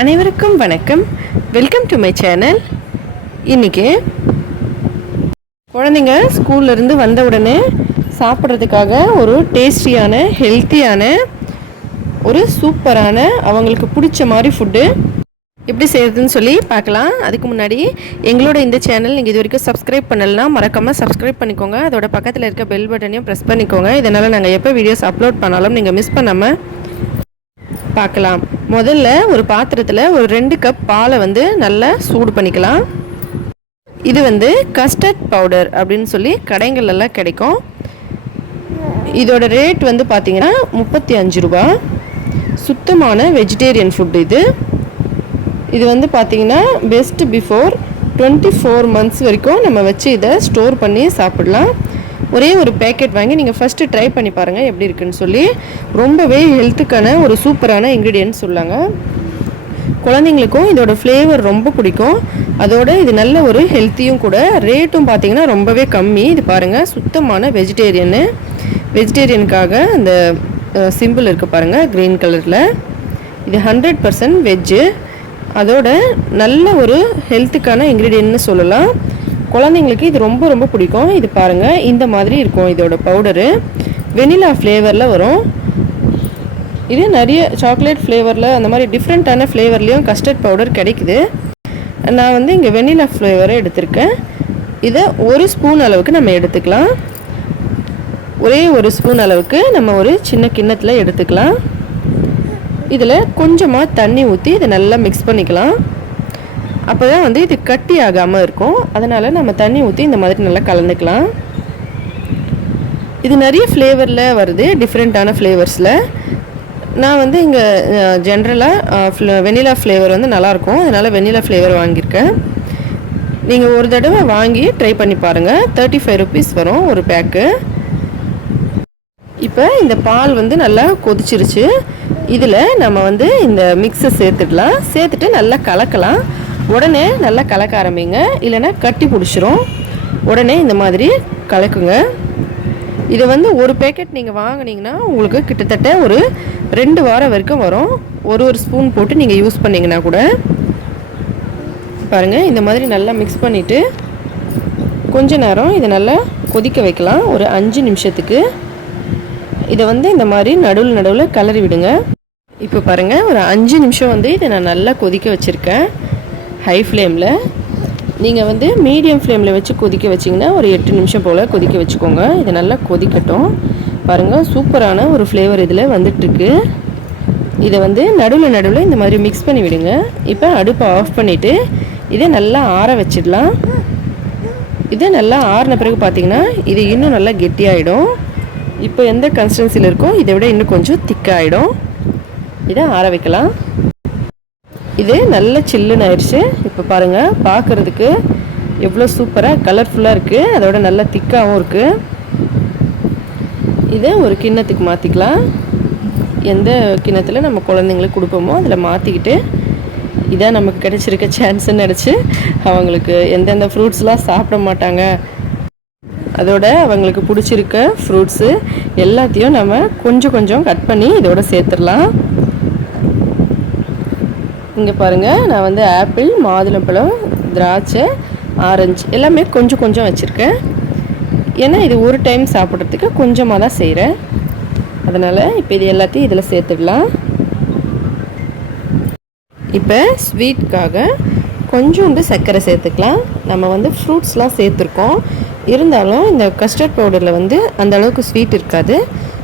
அனைவருக்கும் வணக்கம். Welcome to my channel. இன்றைக்கி குழந்தைங்க ஸ்கூல்லேருந்து வந்த உடனே சாப்பிட்றதுக்காக ஒரு டேஸ்டியான ஹெல்த்தியான ஒரு சூப்பரான அவங்களுக்கு பிடிச்ச மாதிரி ஃபுட்டு எப்படி செய்கிறதுன்னு சொல்லி பார்க்கலாம். அதுக்கு முன்னாடி எங்களோட இந்த சேனல் நீங்கள் இது வரைக்கும் சப்ஸ்கிரைப் பண்ணலைன்னா மறக்காமல் சப்ஸ்கிரைப் பண்ணிக்கோங்க. அதோட பக்கத்தில் இருக்க பெல் பட்டனையும் ப்ரெஸ் பண்ணிக்கோங்க. இதனால் நாங்கள் எப்போ வீடியோஸ் அப்லோட் பண்ணாலும் நீங்கள் மிஸ் பண்ணாமல் பார்க்கலாம். முதல்ல ஒரு பாத்திரத்தில் ஒரு 2 கப் பாலை நல்லா சூடு பண்ணிக்கலாம். இது கஸ்டர்ட் பவுடர் அப்படின்னு சொல்லி கடைகளெல்லாம் கிடைக்கும். இதோட ரேட் பார்த்தீங்கன்னா 35 ரூபா. சுத்தமான வெஜிடேரியன் ஃபுட் இது பார்த்தீங்கன்னா பெஸ்ட் பிஃபோர் 24 months வரைக்கும் நம்ம வச்சு இதை ஸ்டோர் பண்ணி சாப்பிடலாம். ஒரே ஒரு பேக்கெட் வாங்கி நீங்கள் ஃபஸ்ட்டு ட்ரை பண்ணி பாருங்கள் எப்படி இருக்குன்னு சொல்லி. ரொம்பவே ஹெல்த்துக்கான ஒரு சூப்பரான இன்க்ரீடியன்ட்ஸ் சொல்லாங்க. குழந்தைங்களுக்கும் இதோட ஃப்ளேவர் ரொம்ப பிடிக்கும். அதோட இது நல்ல ஒரு ஹெல்த்தியும் கூட. ரேட்டும் பார்த்திங்கன்னா ரொம்பவே கம்மி. இது பாருங்கள், சுத்தமான வெஜிடேரியனுக்காக அந்த சிம்பிள் இருக்குது பாருங்கள் க்ரீன் கலரில். இது 100% வெஜ்ஜு. அதோட நல்ல ஒரு ஹெல்த்துக்கான இன்க்ரீடியன்ட்னு சொல்லலாம். குழந்தைங்களுக்கு இது ரொம்ப ரொம்ப பிடிக்கும். இது பாருங்கள், இந்த மாதிரி இருக்கும் இதோட பவுடரு. வெனிலா ஃப்ளேவரில் வரும். இது நிறைய சாக்லேட் ஃப்ளேவரில் அந்த மாதிரி டிஃப்ரெண்ட்டான ஃப்ளேவர்லேயும் கஸ்டர்ட் பவுடர் கிடைக்குது. நான் இங்கே வெனிலா ஃப்ளேவரை எடுத்திருக்கேன். இதை 1 ஸ்பூன் அளவுக்கு நம்ம எடுத்துக்கலாம். ஒரே 1 ஸ்பூன் அளவுக்கு நம்ம ஒரு சின்ன கிண்ணத்தில் எடுத்துக்கலாம். இதில் கொஞ்சமாக தண்ணி ஊற்றி இதை நல்லா மிக்ஸ் பண்ணிக்கலாம். அப்போ தான் இது கட்டி ஆகாமல் இருக்கும். அதனால் நம்ம தண்ணி ஊற்றி இந்த மாதிரி நல்லா கலந்துக்கலாம். இது நிறைய ஃப்ளேவரில் வருது, டிஃப்ரெண்ட்டான ஃப்ளேவர்ஸில். நான் இங்கே ஜென்ரலாக வெனிலா ஃப்ளேவர் நல்லாயிருக்கும், அதனால் வெனிலா ஃப்ளேவர் வாங்கியிருக்கேன். நீங்கள் ஒரு தடவை வாங்கி ட்ரை பண்ணி பாருங்கள். 35 rupees வரும் ஒரு பேக்கு. இப்போ இந்த பால் நல்லா கொதிச்சிருச்சு. இதில் நம்ம இந்த மிக்ஸை சேர்த்துடலாம். சேர்த்துட்டு நல்லா கலக்கலாம். உடனே நல்லா கலக்க ஆரம்பிங்க, இல்லைன்னா கட்டி பிடிச்சிரும். உடனே இந்த மாதிரி கலக்குங்க. இதை ஒரு பேக்கெட் நீங்கள் வாங்கினீங்கன்னா உங்களுக்கு கிட்டத்தட்ட ஒரு 2 வாரம் வரைக்கும் வரும். ஒரு ஸ்பூன் போட்டு நீங்கள் யூஸ் பண்ணிங்கன்னா கூட. பாருங்கள், இந்த மாதிரி நல்லா மிக்ஸ் பண்ணிவிட்டு கொஞ்ச நேரம் இதை நல்லா கொதிக்க வைக்கலாம். ஒரு 5 நிமிஷத்துக்கு இதை இந்த மாதிரி நடுவில் கிளறி விடுங்க. இப்போ பாருங்கள், ஒரு 5 நிமிஷம் இதை நான் நல்லா கொதிக்க வச்சுருக்கேன் ஹை ஃப்ளேமில். நீங்கள் மீடியம் ஃப்ளேமில் வச்சு கொதிக்க வச்சிங்கன்னா ஒரு 8 நிமிஷம் போல் கொதிக்க வச்சுக்கோங்க. இது நல்லா கொதிக்கட்டும். பாருங்கள், சூப்பரான ஒரு ஃப்ளேவர் இதில் வந்துட்டுருக்கு. இதை நடுவில் இந்த மாதிரி மிக்ஸ் பண்ணி விடுங்க. இப்போ அடுப்பை ஆஃப் பண்ணிவிட்டு இதை நல்லா ஆற வச்சிடலாம். இதை நல்லா ஆறின பிறகு பார்த்திங்கன்னா இது இன்னும் நல்லா கெட்டியாகிடும். இப்போ எந்த கன்சிஸ்டன்சியில் இருக்கோ இதை விட இன்னும் கொஞ்சம் திக்காகிடும். இதை ஆற வைக்கலாம். இது நல்ல சில்லுன்னு ஆயிடுச்சு. இப்போ பாருங்கள், பார்க்குறதுக்கு எவ்வளோ சூப்பராக கலர்ஃபுல்லாக இருக்குது. அதோட நல்லா திக்காகவும் இருக்குது. இதை ஒரு கிண்ணத்துக்கு மாற்றிக்கலாம். எந்த கிண்ணத்தில் நம்ம குழந்தைங்களுக்கு கொடுப்போமோ அதில் மாற்றிக்கிட்டு, இதான் நமக்கு கிடைச்சிருக்க சான்ஸ்ன்னு நினச்சி அவங்களுக்கு எந்தெந்த ஃப்ரூட்ஸ்லாம் சாப்பிட மாட்டாங்க, அதோட அவங்களுக்கு பிடிச்சிருக்க ஃப்ரூட்ஸு எல்லாத்தையும் நம்ம கொஞ்சம் கட் பண்ணி இதோட சேர்த்துடலாம். இங்கே பாருங்கள், நான் ஆப்பிள், மாதுளம்பழம், திராட்சை, ஆரஞ்சு எல்லாமே கொஞ்சம் வச்சுருக்கேன். ஏன்னா இது ஒரு டைம் சாப்பிட்றதுக்கு கொஞ்சமாக தான் செய்கிறேன். அதனால் இப்போ இது எல்லாத்தையும் இதில் சேர்த்துடலாம். இப்போ ஸ்வீட்காக கொஞ்சோண்டு சர்க்கரை சேர்த்துக்கலாம். நம்ம ஃப்ரூட்ஸ்லாம் சேர்த்துருக்கோம். இருந்தாலும் இந்த கஸ்டர்ட் பவுடரில் அந்த அளவுக்கு ஸ்வீட் இருக்காது.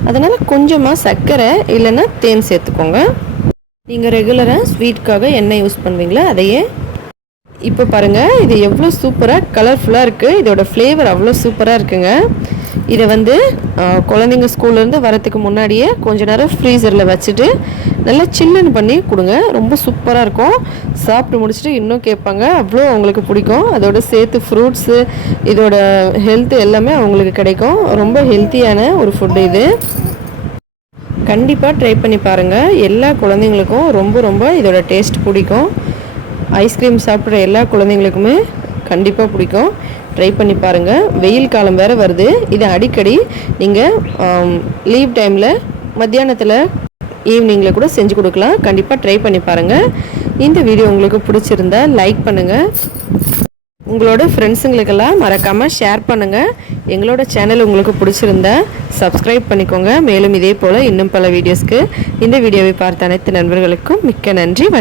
அதனால் கொஞ்சமாக சர்க்கரை இல்லைன்னா தேன் சேர்த்துக்கோங்க. நீங்கள் ரெகுலராக ஸ்வீட்காக எண்ணெய் யூஸ் பண்ணுவீங்களா அதையே. இப்போ பாருங்கள், இது எவ்வளோ சூப்பராக கலர்ஃபுல்லாக இருக்குது. இதோட ஃப்ளேவர் அவ்வளோ சூப்பராக இருக்குங்க. இதை குழந்தைங்க ஸ்கூல்லேருந்து வரத்துக்கு முன்னாடியே கொஞ்ச நேரம் ஃப்ரீசரில் வச்சுட்டு நல்லா சில்லுன்னு பண்ணி கொடுங்க. ரொம்ப சூப்பராக இருக்கும். சாப்பிட்டு முடிச்சுட்டு இன்னும் கேட்பாங்க, அவ்வளோ அவங்களுக்கு பிடிக்கும். அதோட சேர்த்து ஃப்ரூட்ஸு, இதோட ஹெல்த்து எல்லாமே அவங்களுக்கு கிடைக்கும். ரொம்ப ஹெல்த்தியான ஒரு ஃபுட்டு இது. கண்டிப்பாக ட்ரை பண்ணி பாருங்கள். எல்லா குழந்தைங்களுக்கும் ரொம்ப இதோட டேஸ்ட் பிடிக்கும். ஐஸ்கிரீம் சாப்பிட்ற எல்லா குழந்தைங்களுக்குமே கண்டிப்பாக பிடிக்கும். ட்ரை பண்ணி பாருங்கள். வெயில் காலம் வேறு வருது. இதை அடிக்கடி நீங்கள் லீவ் டைமில் மத்தியானத்தில் ஈவினிங்கில் கூட செஞ்சு கொடுக்கலாம். கண்டிப்பாக ட்ரை பண்ணி பாருங்கள். இந்த வீடியோ உங்களுக்கு பிடிச்சிருந்தா லைக் பண்ணுங்கள், உங்களோட ஃப்ரெண்ட்ஸுங்களுக்கெல்லாம் மறக்காமல் ஷேர் பண்ணுங்கள். எங்களோட சேனல் உங்களுக்கு பிடிச்சிருந்தா சப்ஸ்கிரைப் பண்ணிக்கோங்க. மேலும் இதே போல் இன்னும் பல வீடியோஸ்க்கு இந்த வீடியோவை பார்த்த அனைத்து நண்பர்களுக்கும் மிக்க நன்றி.